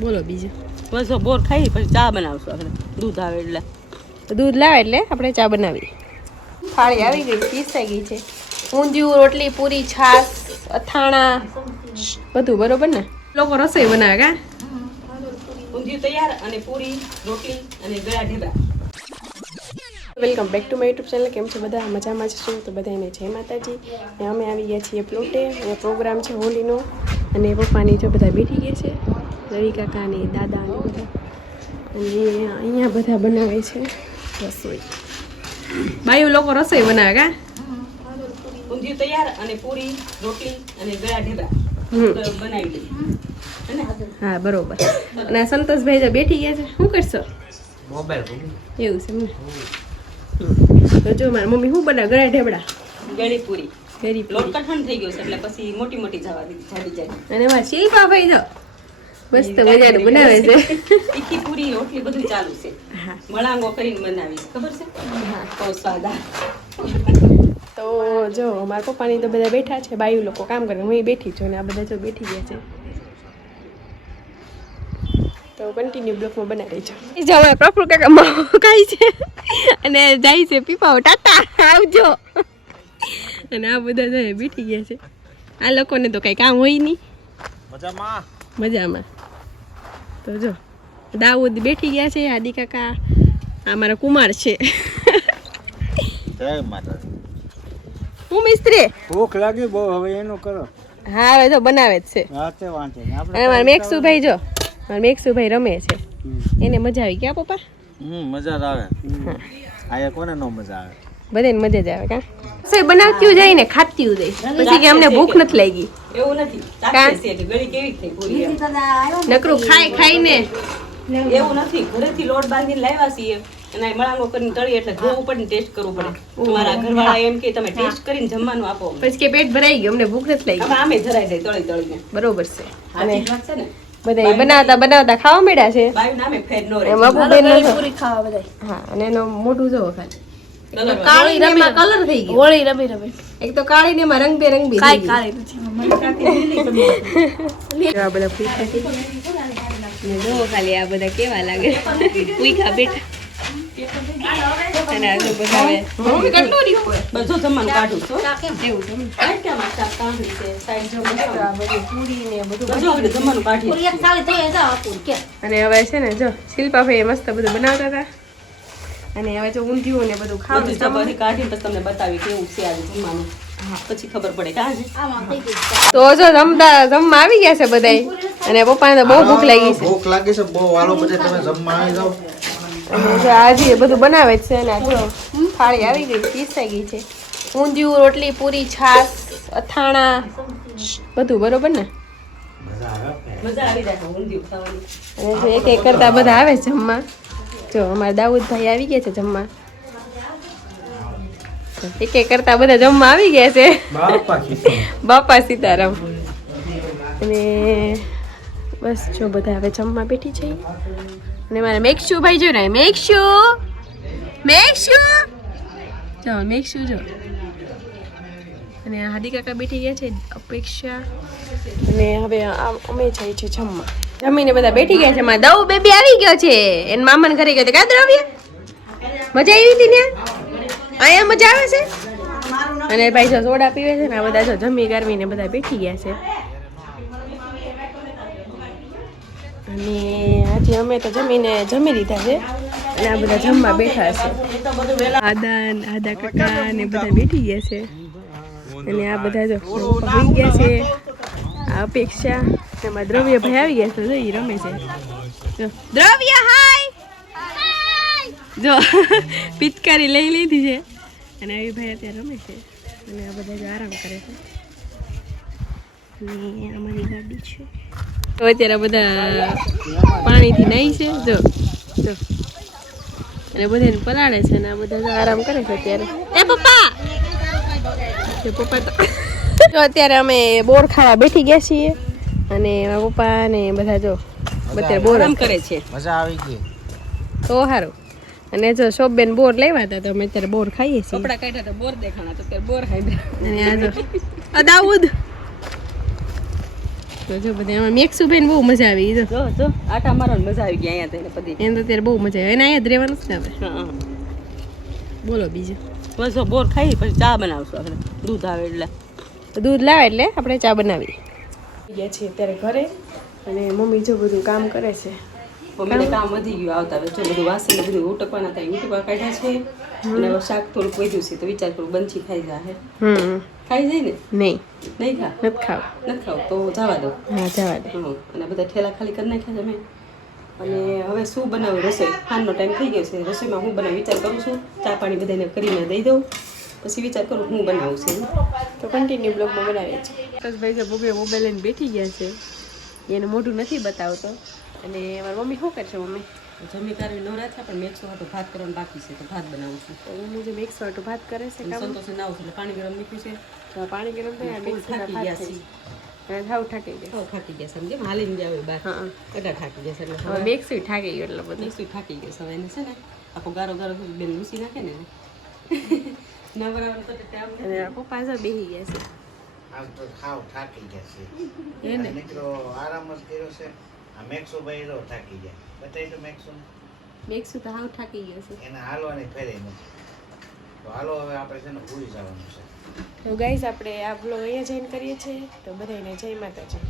બોલો બીજું. બસ બોર ખાઈ પછી ચા બનાવશું આપણે. દૂધ આવે એટલે દૂધ લાવે એટલે આપણે ચા બનાવી. થાળી આવી ગઈ, પીસાઈ ગઈ છે. ઊંધિયું, રોટલી, પૂરી, છાશ, અથાણા બધું બરોબર ને. લોકો રસોઈ બનાવે કા? ઊંધિયું તૈયાર અને પૂરી, રોટલી અને ગળા dhebra. Welcome back to my YouTube channel. કેમ છે બધા? મજામાં જ છું. તો બધાને જય માતાજી. ને અમે આવી ગયા છીએ પ્લોટે. અહીંયા પ્રોગ્રામ છે હોલીનો અને પપ્પાની જો બધા બેઠી ગયા છે, રવિ કાકા ને દાદા ને બધા. અને અહીંયા બધા બનાવે છે રસોઈ. બાયું લોકો રસોઈ બનાવે કા? ઊંધિયું તૈયાર અને પૂરી, રોટલી અને ગળા ઢેબરા બનાવી દઈએ. હા બરોબર. અને સંતોષભાઈ જો બેઠી ગયા છે. શું કરશો? મોબાઈલ એવું છે ને. તો જો મારી મમ્મી શું બનાવે? ગળા ઢેબડા, ગળી પૂરી. ગરી લોટ કઠણ થઈ ગયો છે એટલે પછી મોટી મોટી જવા દીધી જાડી જાડી. અને એમાં શિલ્પા ભાઈ જો મસ્ત મજાનું બનાવે છે. તીખી પૂરી, રોટલી બધું ચાલુ છે. હા મળાંગો કરીને બનાવી, ખબર છે? તો સ્વાદ આવે. તો જો મારા પપ્પાની તો બધા બેઠા છે, બાયું લોકો કામ કરે, હું બેઠી છું. અને આ બધા જો બેઠી ગયા છે. તો કન્ટિન્યુ બ્લોકમાં બનાવી છો. જો અમારા પ્રફુલ કાકા માવો ખાય છે અને જાય છે પીપાઓ. ટાટા આવજો. અને આ બધા જો બેઠી ગયા છે. આ લોકોને તો કઈ કામ હોય નહીં, મજામાં મજામાં. તો જો દાઉદ બેઠી ગયા છે, આદિ કાકા, આ મારા કુમાર છે. જય માતા. હું મિસ્ત્રી. ભૂખ લાગી બહુ, હવે એનું કરો. હા હવે જો બનાવે જ છે. રાતે વાંચે ને આપણે. અને મારા મેક્સુભાઈ જો, મારા મેક્સુભાઈ રમે છે. એને મજા આવી ગયા પપ્પા? મજા આવે. હા આયા કોને નો મજા આવે? બધાને મજા જ આવે કા? રસોઈ બનાવતી જાય ને ખાતી જાય પછી કે અમને ભૂખ નથી લાગી. એવું નથી. તાકે છે કે ગળી કેવી થઈ પૂરી એમ. નકરું ખાઈને એવું નથી. ઘરેથી લોટ બાંધીને લાવ્યા છીએ અને મળાંગો કરીને તળી એટલે જોવું પડે ને ટેસ્ટ કરવું પડે. તમારા ઘરવાળા એમ કે તમે ટેસ્ટ કરીને જમવાનું આપો. પછી કે પેટ ભરાઈ ગયું, અમને ભૂખ નથી લાગી. આમે ધરાઈ જાય તળી તળીને. બરોબર છે. અને સાચી વાત છે ને. બધા બનાવતા બનાવતા ખાવા મળ્યા છે. બાયું નામે ફેર નો રહે. એમ અબુબેન પૂરી ખાવા બધા. હા અને એનો મોઢું જોવો ખાલી. કાળી ને એમાં કલર થઈ ગયો. હોળી રમી રમી એક તો કાળી ને એમાં રંગબેરંગી થઈ ગઈ. કાળી નથી આ બધા પૂછા છે. ને જોવો ખાલી આ બધા કેવા લાગે. ઉઈખા બેઠા. અને આ જો બધા હવે મમ્મી કટોરી હોય. બધું જમવાનું કાઢું છો. એવું છે. આઈટમ શાક કાઢી છે. સાઈડ જો આ બધી પૂરી ને બધું. બધું આપણે જમવાનું કાઢીએ. એક થાળી થઈ જાવ આપું કે અને હવે છે ને જો શિલ્પાભાઈ મસ્ત બધું બનાવતા હતા. અને હવે જો ઊંધિયું ને બધું ખાવું બધું બધી કાઢીને પછી તમને બતાવી કેવું છે આજે જમવાનું. પછી ખબર પડે કે આજે આમાં થઈ ગઈ તો જો જમવા આવી ગયા છે બધાય. અને પપ્પાને તો બહુ ભૂખ લાગી છે. ભૂખ લાગી છે બહુ. હાલો બધા તમે જમવા આવી જાઓ. અને જો આજે બધું બનાવે જ છે. અને આ જો થાળી આવી ગઈ, પીસાઈ ગઈ છે. ઊંધિયું, રોટલી, પૂરી, છાશ, અથાણા બધું બરોબર ને. મજા આવી જાય ઊંધિયું ખાવાની. અને જો એક એક કરતા બધા આવે છે જમવા. જો અમારા દાઉદભાઈ આવી ગયા છે જમવા. એક એક કરતા બધા જમવા આવી ગયા છે. બાપા સીતારામ. અને બસ જો બધા હવે જમવા બેઠી છે. અને મારા મેક્ષુ ભાઈ જો ને, મેક્ષુ જો મેક્ષુ જો. અને હાદી કાકા બેઠી ગયા છે, અપેક્ષા. અને હવે અમે જઈએ છીએ જમવા. જમીને બધા બેઠી ગયા છે. મારા દઉ બેબી આવી ગયો છે. એને મામાને ઘરે ગયો કા દ્રવ્ય? મજા આવી હતી ને? અહીંયા મજા આવે છે. અને ભાઈ જો સોડા પીવે છે ને. આ બધા જો જમી ગરમીને બધા બેઠી ગયા છે. અને આજે અમે તો જમી લીધા છે. અને આ બધા જમવા બેઠા છે. આદા કાકા ને બધા બેઠી ગયા છે. અને આ બધા જો હોઈ ગયા છે. આ અપેક્ષા એમાં દ્રવ્ય ભાઈ આવી ગયા છે. જો ઈ રમે છે. જો દ્રવ્ય હાય જો પિચકારી લઈ લીધી છે. અને આવી ભાઈ અત્યારે રમે છે. અને આ બધા જો આરામ કરે છે. અને અમારી ગાડી છે. તો અત્યારે બધા પાણીથી નાહી છે. જો જો અને બધાને પલાળે છે. અને આ બધા જો આરામ કરે છે અત્યારે. એ પપ્પા તો અત્યારે અમે બોર ખાવા બેઠી ગયા છીએ. અને મારા પપ્પા ને બધા જો અત્યારે બોર આરામ કરે છે. મજા આવી ગઈ તો સારું. અને જો શોભબેન બોર લેવા હતા તો અમે અત્યારે બોર ખાઈએ છીએ. કપડા કાઢ્યા તો બોર દેખાણા તો અત્યારે બોર ખાઈ. અને આ જો દાઉદ તો જો બધા એમાં મેક્સુ બેન બહુ મજા આવી જો જો જો આટા મારવાની મજા આવી ગઈ અહીંયા થઈને બધી એને તો અત્યારે બહુ મજા આવે એને અહીંયા જ રહેવાનું છે ને આપણે હા બોલો બીજું બસ જો બોર ખાઈ પછી ચા બનાવશું આપણે દૂધ આવે એટલે દૂધ લાવે એટલે આપણે ચા બનાવી ગયા છીએ અત્યારે ઘરે અને મમ્મી જો બધું કામ કરે છે મમ્મીને કામ વધી ગયું આવતા હવે જો બધું વાસણ ને બધું ઉટકવાના થાય ઉટકવા કાઢ્યા છે અને હવે શાક થોડુંક વધ્યું છે તો વિચાર કરું બંછી ખાઈ જાય ખાઈ જાય ને નહીં નહીં ખા નથી ખાવ નથી ખાવ તો જવા દો હા જવા દે અને બધા ઠેલા ખાલી કરી નાખ્યા છે મેં અને હવે શું બનાવું રસોઈ ખાનનો ટાઈમ થઈ ગયો છે રસોઈમાં હું બનાવું વિચાર કરું છું ચા પાણી બધાને કરીને દઈ દઉં પછી વિચાર કરું હું બનાવું છું તો કન્ટિન્યુ બ્લોગમાં બનાવીએ છીએ ભાઈ જો બબે મોબાઈલ લઈને બેઠી ગયા છે એનું મોઢું નથી બતાવતો અને મારી મમ્મી શું કરશે મમ્મી જમી કારવી નવરા થયા પણ મેક્સો હાટું ભાત કરવાનું બાકી છે તો ભાત બનાવું છું તો મમ્મી જે મિક્સ વાટું ભાત કરે છે કામ સંતોષે નાવું છું એટલે પાણી ગરમ મૂક્યું છે તો પાણી ગરમ થાય મિક્સ થાકી ભાત ગયા થઈ છીએ અને થાવ થાકી ગયા બહુ થાકી ગયા છે સમજે હાલીને ગયા હોય બહાર હા બધા થાકી ગયા છે એટલે હવે બેગસું થાકી ગયું એટલે બધું મેક્સો થાકી ગયો છે હવે એને છે ને આખો ગારો ગારો બેન લૂસી નાખે ને ના બરાબર તો ટાઈમ અને પપ્પા જો બેસી ગયા છે આજ તો ખાવ થાકી ગયા છે એને મિત્રો આરામ જ કર્યો છે આ મેક્સો ભાઈ રો થાકી ગયા બતાવી તો મેક્સો બેગસું તો હાવ થાકી ગયો છે એને હાલવાની ફેરે નથી તો હાલો હવે આપણે છે ને ભૂલી જવાનું છે તો ગાઈઝ આપણે આ બ્લોગ અહીંયા જોઈન કરીએ છીએ તો બધાને જય માતાજી